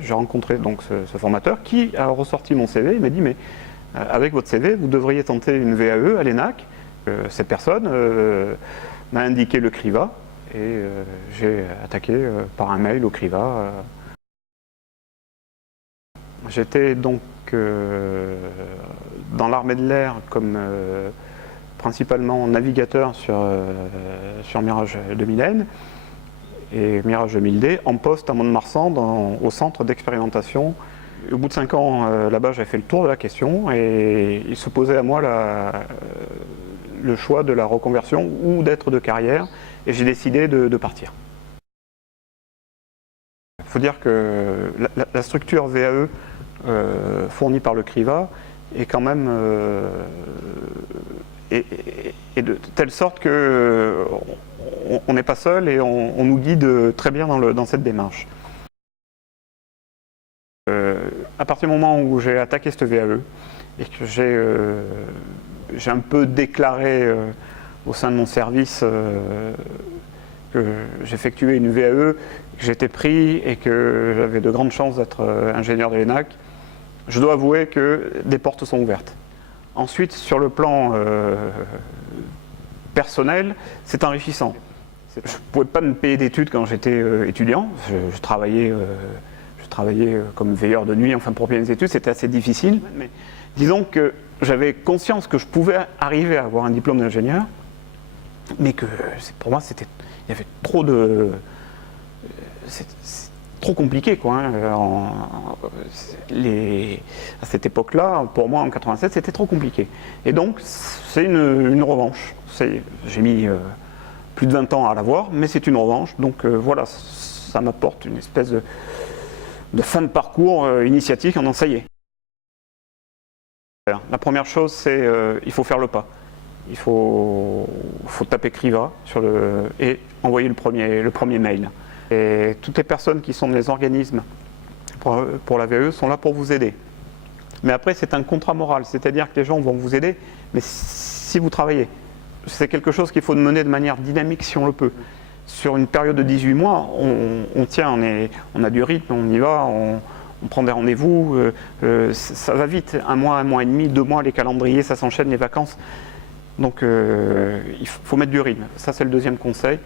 J'ai rencontré donc ce formateur qui a ressorti mon CV. Il m'a dit mais avec votre CV vous devriez tenter une VAE à l'ENAC. Cette personne m'a indiqué le CRIVA et j'ai attaqué par un mail au CRIVA. J'étais donc dans l'armée de l'air comme principalement navigateur sur Mirage 2000N et Mirage 2000D en poste à Mont-de-Marsan au centre d'expérimentation. Au bout de 5 ans là-bas, j'avais fait le tour de la question et il se posait à moi le choix de la reconversion ou d'être de carrière et j'ai décidé de partir. Il faut dire que la structure VAE fournie par le CRIVA est quand même et de telle sorte que on n'est pas seul et on nous guide très bien dans cette démarche. À partir du moment où j'ai attaqué cette VAE et que j'ai un peu déclaré au sein de mon service que j'effectuais une VAE, que j'étais pris et que j'avais de grandes chances d'être ingénieur de l'ENAC, je dois avouer que des portes sont ouvertes. Ensuite, sur le plan personnel, c'est enrichissant. Je ne pouvais pas me payer d'études quand j'étais étudiant. Je travaillais comme veilleur de nuit, enfin pour payer mes études, c'était assez difficile. Mais disons que j'avais conscience que je pouvais arriver à avoir un diplôme d'ingénieur, mais que pour moi, il y avait trop de... C'est trop compliqué, quoi. Hein. À cette époque-là, pour moi, en 87, c'était trop compliqué. Et donc, c'est une revanche. J'ai mis plus de 20 ans à l'avoir, mais c'est une revanche. Donc voilà, ça m'apporte une espèce de fin de parcours initiatique en disant ça y est. La première chose, c'est il faut faire le pas. Il faut taper CRIVA et envoyer le premier mail. Et toutes les personnes qui sont dans les organismes pour la VAE sont là pour vous aider. Mais après, c'est un contrat moral, c'est-à-dire que les gens vont vous aider, mais si vous travaillez. C'est quelque chose qu'il faut mener de manière dynamique si on le peut. Sur une période de 18 mois, on tient, on a du rythme, on y va, on prend des rendez-vous, ça va vite. Un mois et demi, 2 mois, les calendriers, ça s'enchaîne, les vacances. Donc il faut mettre du rythme. Ça, c'est le deuxième conseil.